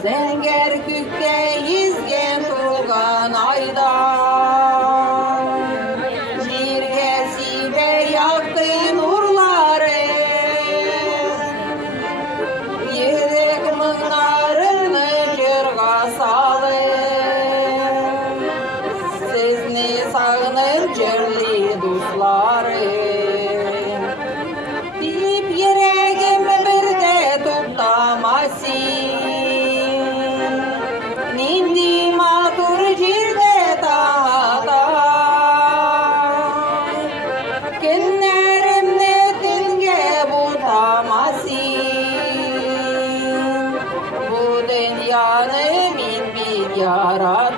Зәңгәр күккә йөзгән тулган айда, җиргә сибә якты нурлары, йөрәк моңнарыны җырга салып, сезне сагынып җырлый дусларым. Дип йөрәгем бердә туктамас син, нинди матур җирдә таңата. Көннәремне төнгә бутамас син, бу дөньяны мин бик яратам.